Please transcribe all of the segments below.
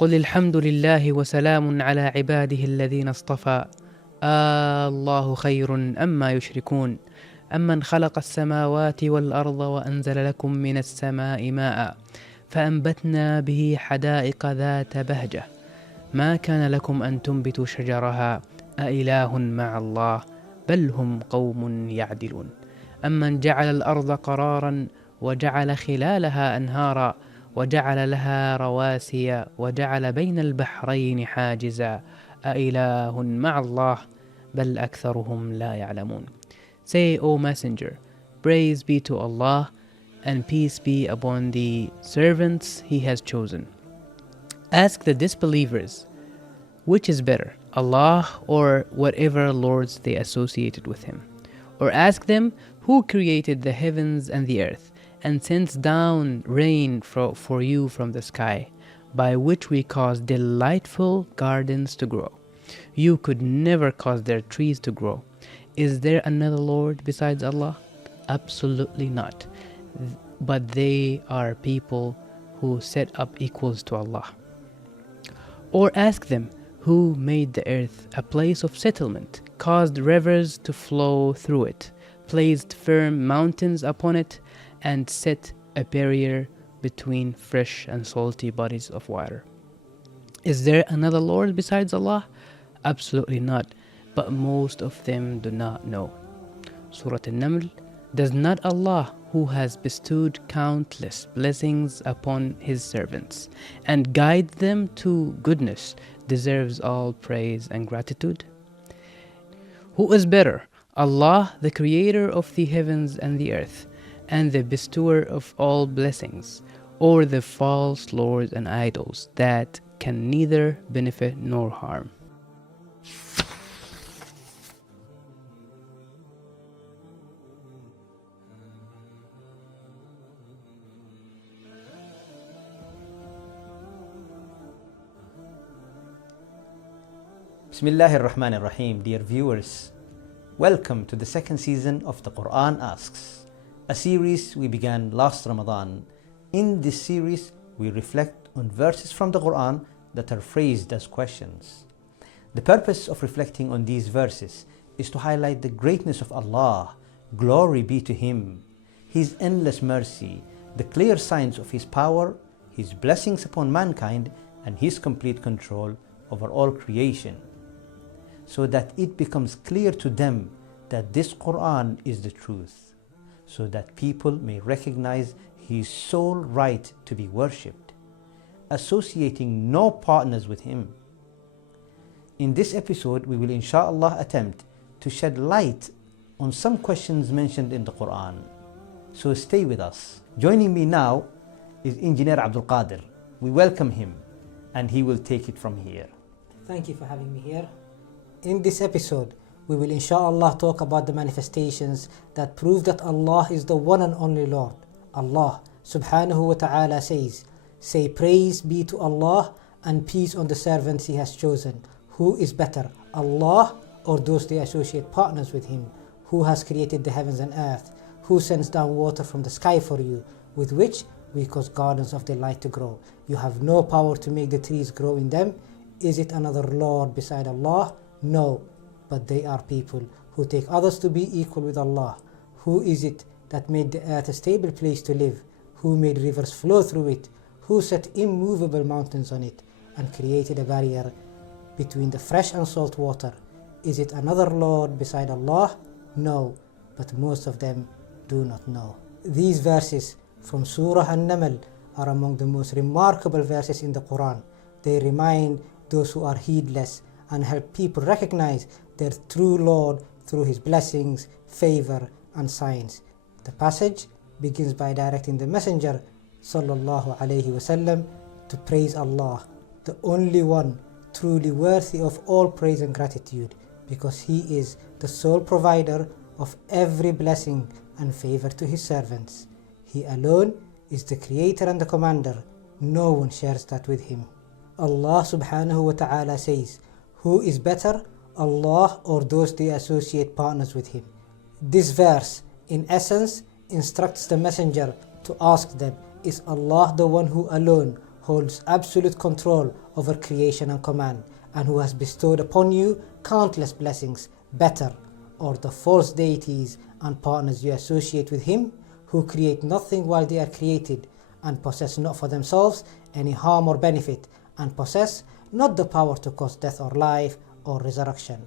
قل الحمد لله وسلام على عباده الذين اصطفى الله خير أما يشركون أمن خلق السماوات والأرض وأنزل لكم من السماء ماء فأنبتنا به حدائق ذات بهجة ما كان لكم أن تنبتوا شجرها أإله مع الله بل هم قوم يعدلون أمن جعل الأرض قرارا وجعل خلالها أنهارا وجعل لها رواسي وجعل بين البحرين حاجزا أإله مع الله بل أكثرهم لا يعلمون. Say, O Messenger, praise be to Allah and peace be upon the servants He has chosen. Ask the disbelievers, which is better, Allah or whatever lords they associated with Him? Or ask them, who created the heavens and the earth, and sends down rain for you from the sky, by which we cause delightful gardens to grow. You could never cause their trees to grow. Is there another Lord besides Allah? Absolutely not. But they are people who set up equals to Allah. Or ask them, who made the earth a place of settlement, caused rivers to flow through it, placed firm mountains upon it, and set a barrier between fresh and salty bodies of water. Is there another Lord besides Allah? Absolutely not, but most of them do not know. Surah An-Naml. Does not Allah, who has bestowed countless blessings upon His servants and guide them to goodness, deserves all praise and gratitude? Who is better, Allah, the creator of the heavens and the earth, and the bestower of all blessings, or the false lords and idols that can neither benefit nor harm? Bismillah ar-Rahman ar-Rahim. Dear viewers, welcome to the second season of the Qur'an Asks, a series we began last Ramadan. In this series, we reflect on verses from the Qur'an that are phrased as questions. The purpose of reflecting on these verses is to highlight the greatness of Allah, glory be to Him, His endless mercy, the clear signs of His power, His blessings upon mankind, and His complete control over all creation, so that it becomes clear to them that this Qur'an is the truth, so that people may recognize His sole right to be worshipped, associating no partners with Him. In this episode, we will inshallah attempt to shed light on some questions mentioned in the Qur'an. So stay with us. Joining me now is Engineer Abdul Qadir. We welcome him and he will take it from here. Thank you for having me here. In this episode, we will inshallah talk about the manifestations that prove that Allah is the one and only Lord. Allah subhanahu wa ta'ala says, say praise be to Allah and peace on the servants He has chosen. Who is better, Allah or those they associate partners with Him? Who has created the heavens and earth? Who sends down water from the sky for you, with which we cause gardens of delight to grow? You have no power to make the trees grow in them. Is it another Lord beside Allah? No, but they are people who take others to be equal with Allah. Who is it that made the earth a stable place to live? Who made rivers flow through it? Who set immovable mountains on it and created a barrier between the fresh and salt water? Is it another Lord beside Allah? No, but most of them do not know. These verses from Surah An-Naml are among the most remarkable verses in the Qur'an. They remind those who are heedless and help people recognize their true Lord through His blessings, favor and signs. The passage begins by directing the Messenger sallallahu alaihi wasallam to praise Allah, the only one truly worthy of all praise and gratitude, because He is the sole provider of every blessing and favor to His servants. He alone is the creator and the commander. No one shares that with Him. Allah subhanahu wa ta'ala says, who is better, Allah or those they associate partners with Him? This verse, in essence, instructs the Messenger to ask them, is Allah the one who alone holds absolute control over creation and command, and who has bestowed upon you countless blessings better, or the false deities and partners you associate with him, who create nothing while they are created, and possess not for themselves any harm or benefit, and possess not the power to cause death or life or resurrection.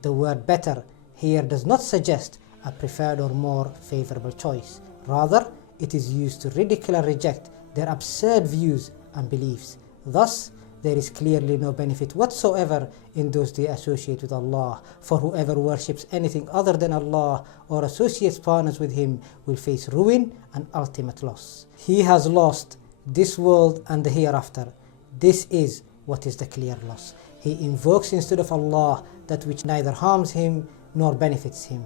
The word better here does not suggest a preferred or more favorable choice. Rather, it is used to ridicule and reject their absurd views and beliefs. Thus, there is clearly no benefit whatsoever in those they associate with Allah, for whoever worships anything other than Allah or associates partners with him will face ruin and ultimate loss. He has lost this world and the hereafter. This is what is the clear loss. He invokes instead of Allah that which neither harms him nor benefits him.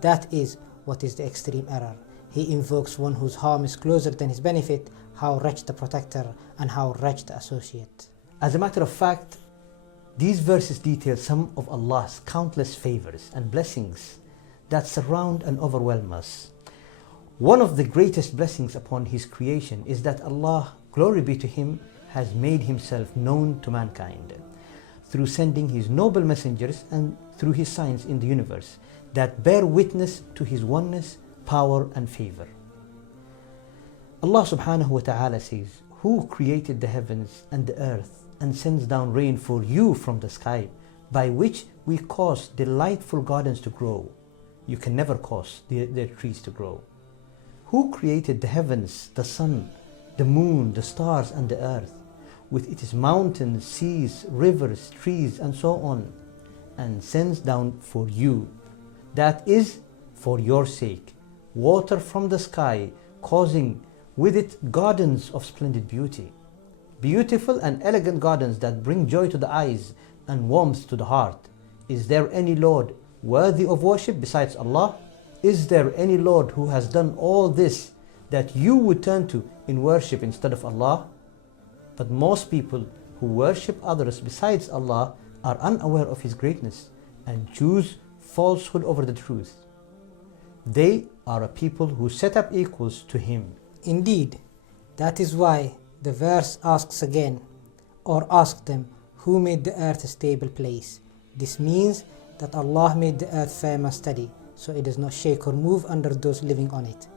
That is what is the extreme error. He invokes one whose harm is closer than his benefit. How wretched the protector and how wretched the associate. As a matter of fact, these verses detail some of Allah's countless favors and blessings that surround and overwhelm us. One of the greatest blessings upon His creation is that Allah, glory be to Him, has made Himself known to mankind through sending His noble messengers and through His signs in the universe that bear witness to His oneness, power and favor. Allah subhanahu wa ta'ala says, "Who created the heavens and the earth and sends down rain for you from the sky, by which we cause delightful gardens to grow." You can never cause their trees to grow. Who created the heavens, the sun, the moon, the stars and the earth, with its mountains, seas, rivers, trees and so on, and sends down for you, that is, for your sake, water from the sky, causing with it gardens of splendid beauty, beautiful and elegant gardens that bring joy to the eyes and warmth to the heart. Is there any Lord worthy of worship besides Allah? Is there any Lord who has done all this that you would turn to in worship instead of Allah? But most people who worship others besides Allah are unaware of His greatness and choose falsehood over the truth. They are a people who set up equals to Him. Indeed, that is why the verse asks again, or ask them, who made the earth a stable place? This means that Allah made the earth firm and steady, so it does not shake or move under those living on it.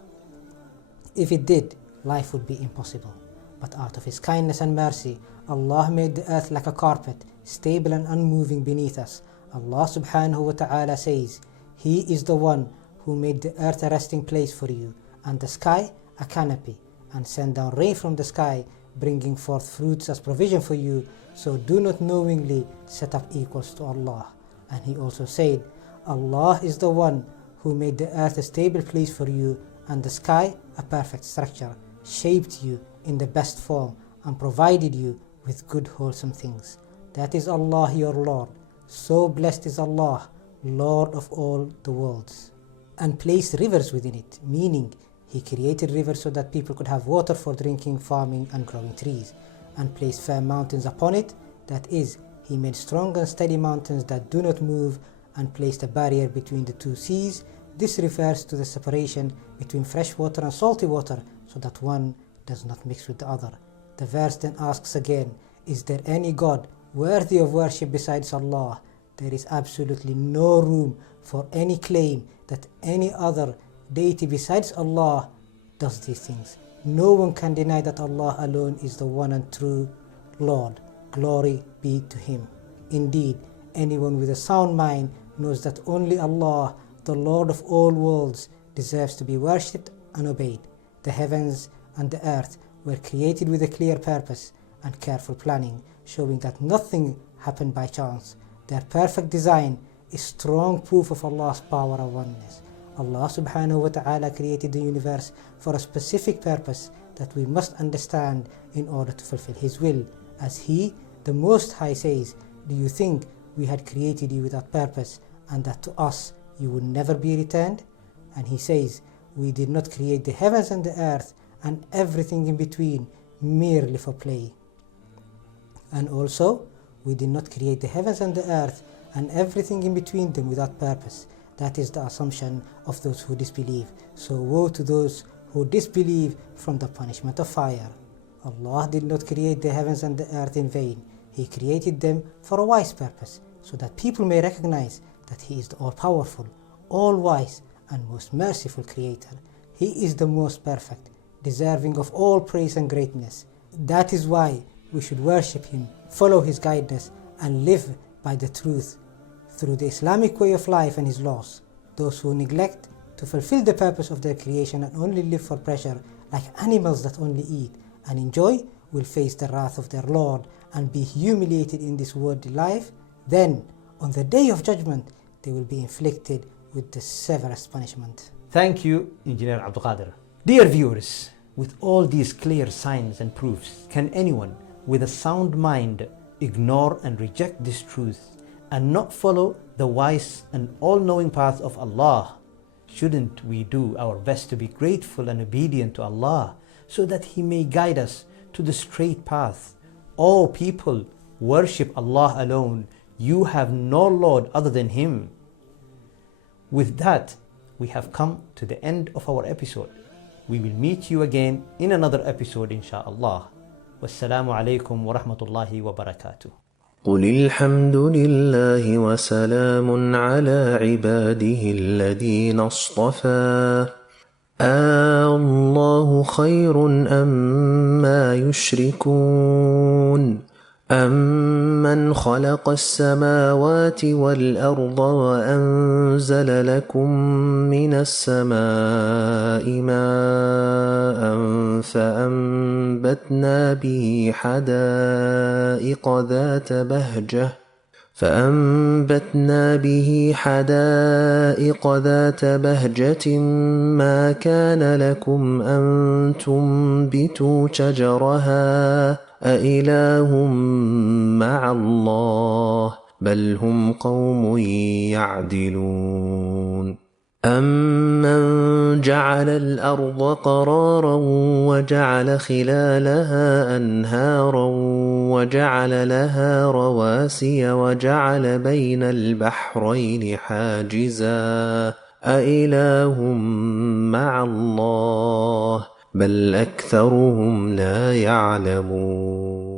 If it did, life would be impossible. But out of His kindness and mercy, Allah made the earth like a carpet, stable and unmoving beneath us. Allah subhanahu wa ta'ala says, He is the one who made the earth a resting place for you, and the sky a canopy, and send down rain from the sky, bringing forth fruits as provision for you. So do not knowingly set up equals to Allah. And He also said, Allah is the one who made the earth a stable place for you, and the sky a perfect structure, shaped you in the best form, and provided you with good wholesome things. That is Allah your Lord. So blessed is Allah, Lord of all the worlds. And placed rivers within it, meaning He created rivers so that people could have water for drinking, farming and growing trees, and placed firm mountains upon it, that is, He made strong and steady mountains that do not move, and placed a barrier between the two seas. This refers to the separation between fresh water and salty water, so that one does not mix with the other. The verse then asks again, is there any God worthy of worship besides Allah? There is absolutely no room for any claim that any other deity besides Allah does these things. No one can deny that Allah alone is the one and true Lord. Glory be to Him. Indeed, anyone with a sound mind knows that only Allah, the Lord of all worlds, deserves to be worshipped and obeyed. The heavens and the earth were created with a clear purpose and careful planning, showing that nothing happened by chance. Their perfect design is strong proof of Allah's power and oneness. Allah subhanahu wa ta'ala created the universe for a specific purpose that we must understand in order to fulfill His will. As He, the Most High, says, do you think we had created you without purpose, and that to us you would never be returned? And He says, we did not create the heavens and the earth and everything in between merely for play. And also, we did not create the heavens and the earth and everything in between them without purpose. That is the assumption of those who disbelieve. So woe to those who disbelieve from the punishment of fire. Allah did not create the heavens and the earth in vain. He created them for a wise purpose, so that people may recognize that He is the all-powerful, all-wise, and most merciful Creator. He is the most perfect, deserving of all praise and greatness. That is why we should worship Him, follow His guidance, and live by the truth through the Islamic way of life and His laws. Those who neglect to fulfill the purpose of their creation and only live for pleasure, like animals that only eat and enjoy, will face the wrath of their Lord and be humiliated in this worldly life. Then, on the day of judgment, they will be inflicted with the severest punishment. Thank you, Engineer Abdul Qadir. Dear viewers, with all these clear signs and proofs, can anyone with a sound mind ignore and reject this truth and not follow the wise and all-knowing path of Allah? Shouldn't we do our best to be grateful and obedient to Allah so that He may guide us to the straight path? O people, worship Allah alone. You have no Lord other than Him. With that, we have come to the end of our episode. We will meet you again in another episode, inshaAllah. Wassalamu alaikum wa rahmatullahi wa barakatuh. قل الحمد لله وسلام على عباده الذين اصطفى الله خير أما يشركون أمن خلق السماوات والأرض وأنزل لكم من السماء ماء فأنبتنا به حدائق ذات بهجة ما كان لكم أن تنبتوا شجرها أإله مع الله بل هم قوم يعدلون أمن جعل الأرض قرارا وجعل خلالها أنهارا وجعل لها رواسي وجعل بين البحرين حاجزا أإله مع الله بل أكثرهم لا يعلمون